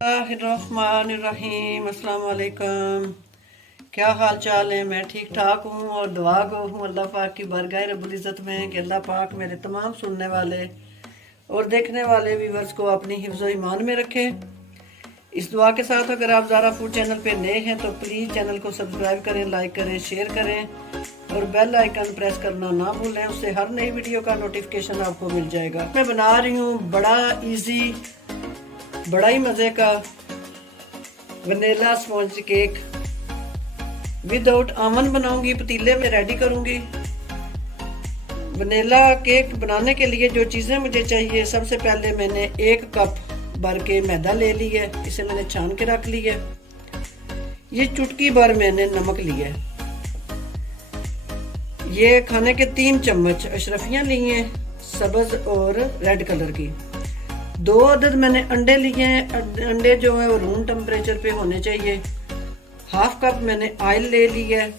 बिस्मिल्लाहिर्रहमानिर्रहीम। अस्सलाम वालेकुम। क्या हाल चाल है? मैं ठीक ठाक हूँ और दुआ गो हूँ अल्लाह पाक की बारगाह रब्बुल इज़्ज़त में कि अल्लाह पाक मेरे तमाम सुनने वाले और देखने वाले व्यूवर्स को अपनी हिफ्ज़ ईमान में रखे। इस दुआ के साथ अगर आप ज़ारा फूड चैनल पे नए हैं तो प्लीज़ चैनल को सब्सक्राइब करें, लाइक करें, शेयर करें और बेल आइकन प्रेस करना ना भूलें। उससे हर नई वीडियो का नोटिफिकेशन आपको मिल जाएगा। मैं बना रही हूँ बड़ा इजी, बड़ा ही मज़े का vanilla sponge cake. Without oven बनाऊंगी, पतीले में रेडी करूंगी। वनीला केक बनाने के लिए जो चीज़ें मुझे चाहिए, सबसे पहले मैंने 1 कप भर के मैदा ले लिया है। इसे मैंने छान के रख लिया है। ये चुटकी भर मैंने नमक लिया है। ये खाने के 3 चम्मच अशरफियाँ ली हैं, सब्ज और रेड कलर की। 2 अदद मैंने अंडे लिए हैं। अंडे जो है वो रूम टेम्परेचर पे होने चाहिए। 1/2 कप मैंने ऑयल ले लिया है।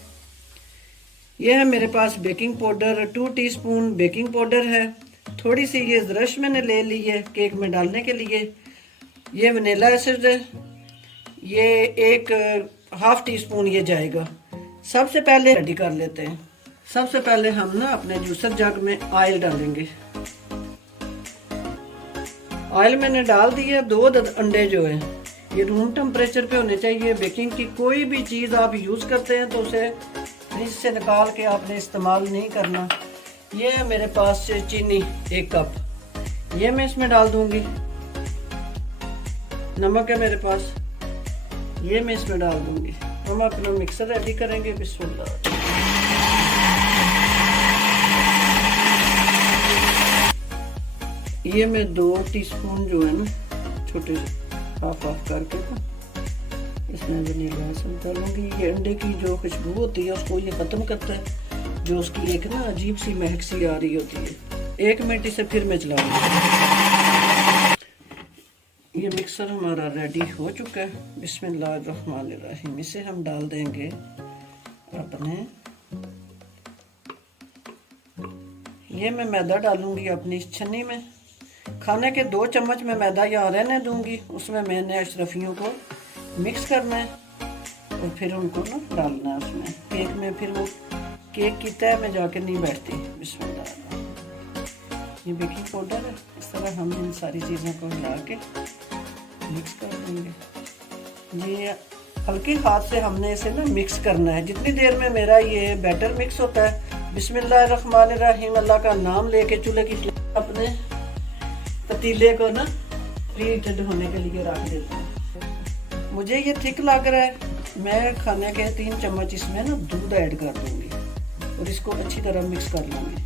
ये है मेरे पास baking powder, 2 teaspoon baking powder है। थोड़ी सी ये रश मैंने ले ली है केक में डालने के लिए। ये वनीला एसिड है, ये 1/2 टीस्पून ये जाएगा। सबसे पहले रेडी कर लेते हैं। सबसे पहले हम ना अपने जूसर जग में ऑयल डालेंगे। ऑयल मैंने डाल दिया। 2 अदद अंडे जो है ये रूम टेम्परेचर पे होने चाहिए। बेकिंग की कोई भी चीज़ आप यूज़ करते हैं तो उसे फ्रिज से निकाल के आपने इस्तेमाल नहीं करना। ये है मेरे पास चीनी 1 कप, ये मैं इसमें डाल दूंगी। नमक है मेरे पास, ये मैं इसमें डाल दूंगी। हम अपना मिक्सर रेडी करेंगे। बिस्मिल्लाह। ये मैं 2 टीस्पून जो है ना छोटे हाफ करके इसमें वनीला एसेंस डालूंगी। ये अंडे की जो खुशबू होती है उसको ये ख़त्म करता है, जो उसकी एक ना अजीब सी महक सी आ रही होती है। 1 मिनट इसे फिर मैं चलाऊंगी। ये मिक्सर हमारा रेडी हो चुका है। बिस्मिल्लाहिर्रहमानिर्रहीम। इसे हम डाल देंगे अपने, ये मैं मैदा डालूंगी अपनी इस छन्नी में। खाने के 2 चम्मच मैं मैदा यहाँ रहने दूंगी। उसमें मैंने अशरफियों को मिक्स करना है और फिर उनको ना डालना है उसमें केक में। फिर वो केक की तह में जाके नहीं बैठती। बिस्मिल्लाह। ये बेकिंग पाउडर है। इस तरह हम इन सारी चीज़ों को हिला के मिक्स कर देंगे। ये हल्के हाथ से हमने इसे ना मिक्स करना है। जितनी देर में मेरा ये बैटर मिक्स होता है, बिस्मिल्लाहिर्रहमानिर्रहीम अल्लाह का नाम लेके चूल्हे की अपने पतीले को ना प्रीहीटेड होने के लिए रख देते हैं। मुझे ये थिक लग रहा है। मैं खाने के 3 चम्मच इसमें ना दूध ऐड कर दूंगी और इसको अच्छी तरह मिक्स कर लूँगी।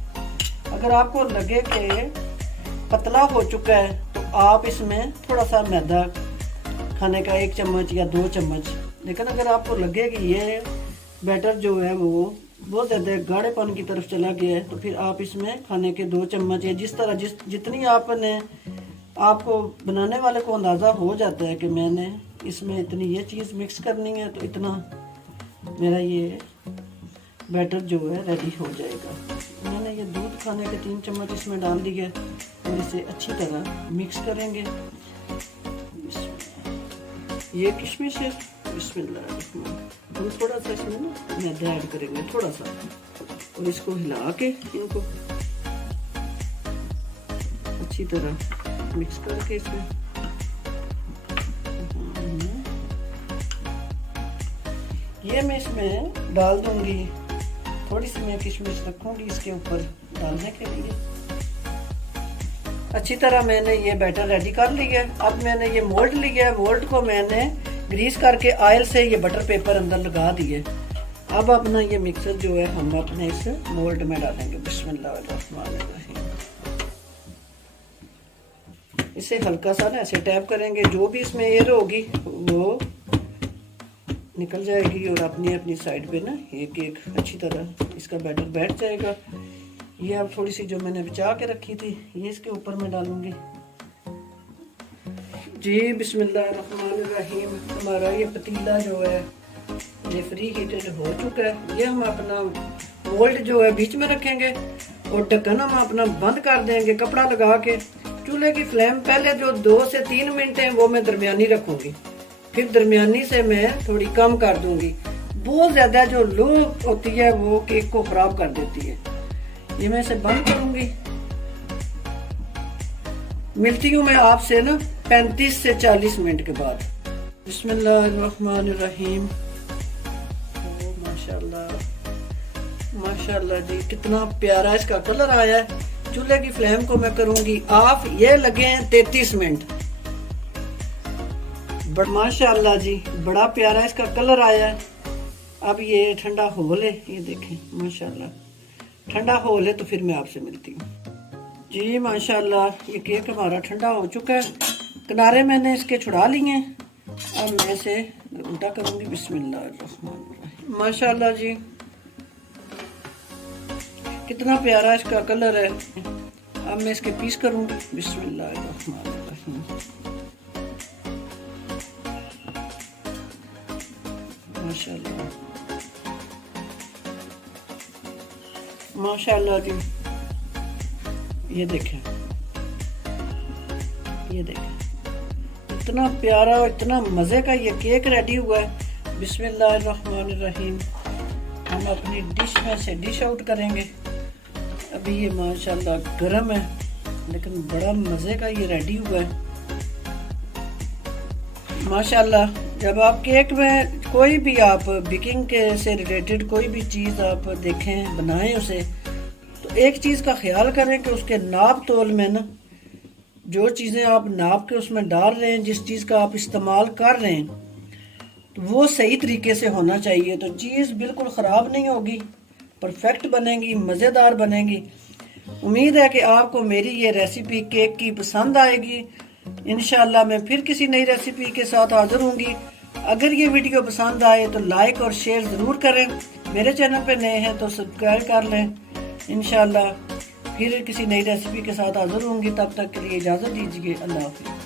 अगर आपको लगे कि पतला हो चुका है तो आप इसमें थोड़ा सा मैदा खाने का 1 चम्मच या 2 चम्मच। लेकिन अगर आपको लगे कि ये बैटर जो है वो बहुत ज़्यादा गाढ़ेपन की तरफ चला गया है तो फिर आप इसमें खाने के 2 चम्मच या जितनी आपको बनाने वाले को अंदाज़ा हो जाता है कि मैंने इसमें इतनी ये चीज़ मिक्स करनी है तो इतना मेरा ये बैटर जो है रेडी हो जाएगा। मैंने ये दूध खाने के 3 चम्मच इसमें डाल दिया और इसे अच्छी तरह मिक्स करेंगे। ये किशमिश है। बिस्मिल्लाह। हम थोड़ा सा इसमें ना मैदा ऐड करेंगे थोड़ा सा और इसको हिला के इनको अच्छी तरह मिक्स करके इसमें ये मैं इसमें डाल दूंगी। थोड़ी सी मैं किशमिश रखूंगी इसके ऊपर डालने के लिए। अच्छी तरह मैंने ये बैटर रेडी कर लिया है। अब मैंने ये मोल्ड लिया है। मोल्ड को मैंने ग्रीस करके ऑयल से ये बटर पेपर अंदर लगा दिए। अब अपना ये मिक्सर जो है हम अपने इस मोल्ड में डालेंगे। बिस्मिल्लाहिर्रहमानिर्रहीम। इसे हल्का सा ना ऐसे टैप करेंगे, जो भी इसमें एयर होगी वो निकल जाएगी और अपनी अपनी साइड पे ना ये केक अच्छी तरह इसका बैटर बैठ जाएगा। ये अब थोड़ी सी जो मैंने बचा के रखी थी ये इसके ऊपर मैं डालूंगी। जी बिस्मिल्लाहिर्रहमानिर्रहीम। हमारा ये पतीला जो है ये फ्री हीटेड हो चुका है। ये हम अपना मोल्ड जो है बीच में रखेंगे और ढक्कन हम अपना बंद कर देंगे कपड़ा लगा के। चूल्हे की फ्लेम पहले जो 2 से 3 मिनट है वो मैं दरमियानी रखूंगी, फिर दरमियानी से मैं थोड़ी कम कर दूंगी। बहुत ज्यादा जो लो होती है वो केक को खराब कर देती है। ये मैं इसे बंद करूंगी। मिलती हूँ मैं आपसे ना 35 से 40 मिनट के बाद। बिस्मिल्लाहिर्रहमानिर्रहीम। माशाल्लाह माशाल्लाह जी, कितना प्यारा इसका कलर आया है। चूल्हे की फ्लेम को मैं करूंगी ऑफ। ये लगे हैं 33 मिनट। माशाल्लाह जी, बड़ा प्यारा इसका कलर आया है। अब ये ठंडा हो ले, ये देखें माशाल्लाह ठंडा हो ले तो फिर मैं आपसे मिलती हूँ जी। माशाल्लाह ये केक हमारा ठंडा हो चुका है। किनारे मैंने इसके छुड़ा लिए हैं। अब मैं इसे उल्टा करूंगी। बिस्मिल्लाह। माशाल्लाह जी, कितना प्यारा इसका कलर है। अब मैं इसके पीस करूंगी। बिस्मिल्लाहिर्रहमानिर्रहीम। माशाल्लाह माशाल्लाह जी, ये देखें ये देखें इतना प्यारा और इतना मजे का ये केक रेडी हुआ है। बिस्मिल्लाहिर्रहमानिर्रहीम। हम अपनी डिश में से डिश आउट करेंगे। अभी ये माशाल्लाह गरम है लेकिन बड़ा मजे का ये रेडी हुआ है माशाल्लाह। जब आप केक में कोई भी आप बेकिंग के से रिलेटेड कोई भी चीज़ आप देखें बनाएं उसे, तो एक चीज़ का ख्याल करें कि उसके नाप तोल में ना जो चीज़ें आप नाप के उसमें डाल रहे हैं, जिस चीज़ का आप इस्तेमाल कर रहे हैं, तो वो सही तरीके से होना चाहिए। तो चीज़ बिल्कुल ख़राब नहीं होगी, परफेक्ट बनेगी, मज़ेदार बनेगी। उम्मीद है कि आपको मेरी ये रेसिपी केक की पसंद आएगी। इंशाल्लाह मैं फिर किसी नई रेसिपी के साथ हाजिर होंगी। अगर ये वीडियो पसंद आए तो लाइक और शेयर ज़रूर करें। मेरे चैनल पे नए हैं तो सब्सक्राइब कर लें। इंशाल्लाह फिर किसी नई रेसिपी के साथ हाजिर होंगी। तब तक के लिए इजाज़त दीजिए। अल्लाह हाफ़िज़।